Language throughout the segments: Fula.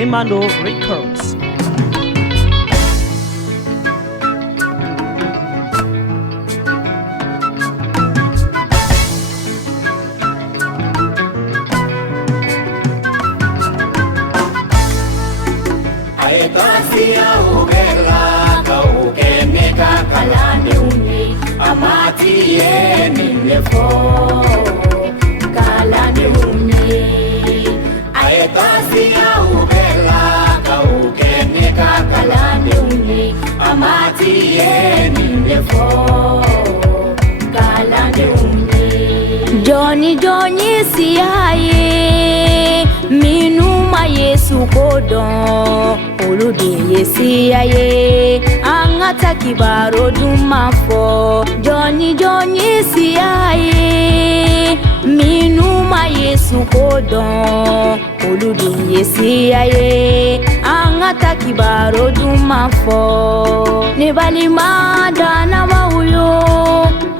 Emmanuel Records. Aetasia ubela kaukeneka kalani uni amati yeni nefo kalani uni. Aetasia ubela kaukeneka kalani uni amati yeni nefo kalani uni. Johnny siyaye minuma Yesu kodon olude yesiyaye angata kibaro dumafo. Johnny siyaye minuma Yesu kodon olude yesiyaye angata kibaro dumafo. Nebali madana wauyo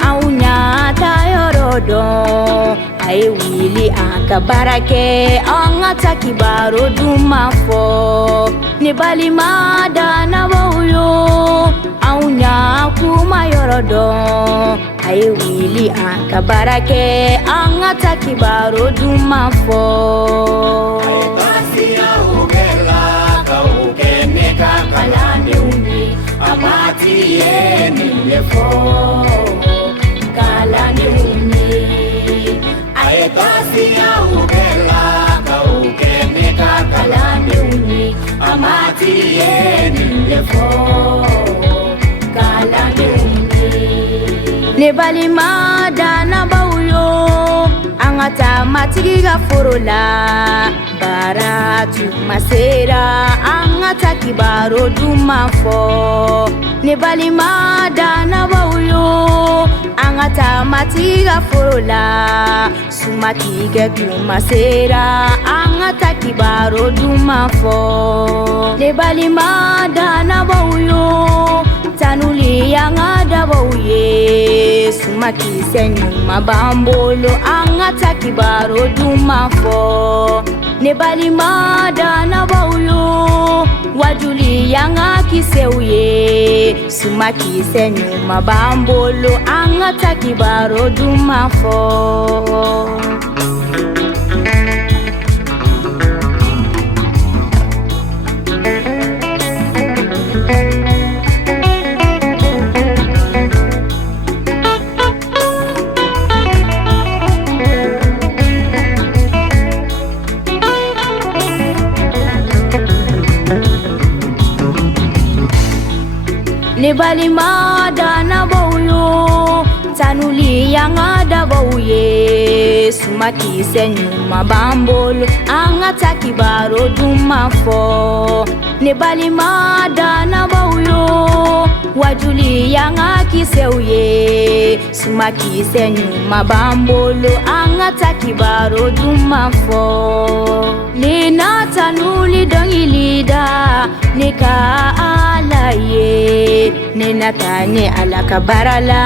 aunya tayorodon aye wili akabarake angata kibaro dumafo. Nebali madana wauyo aunya kuma yorodon aye wili akabarake angata kibaro dumafo. Aetasia ubela kaukeneka kalani uni amati yeni nefo kalani uni. Aetasia ubela kaukeneka kalani uni amati yeni nefo kalani uni. Nebali madana bauyo angata matiga forola baratu masera angata kibaro dumafo. Nebali madana bauyo angata matiga forola sumatiga dumasera angata kibaro dumafo. Nebali madana bauyo tanuli yangada bauye sumaki senyuma bambolo angata kibaro dumafo. Nebali madana bauyo wajuli yanga kiseuye sumaki senyuma bambolo angata kibaro dumafo. Nebali madana bauyo tanuli yangada bauye sumaki senyuma bambolo angata kibaro dumafo. Nebali madana bauyo wajuli yanga kiseuye sumaki senyuma bambolo angata kibaro dumafo. Nina tanuli dongilida nika alaye nena tanye alakabarala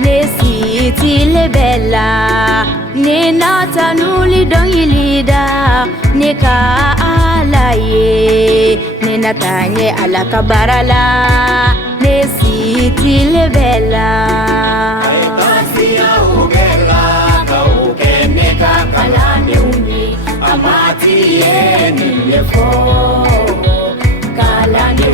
nesiti lebela. Nena tanuli dongilida nika alaye nena tanye alakabarala nesiti lebela. Aetasia ubela kaukeneka kalani uni amati yeni nefo kalani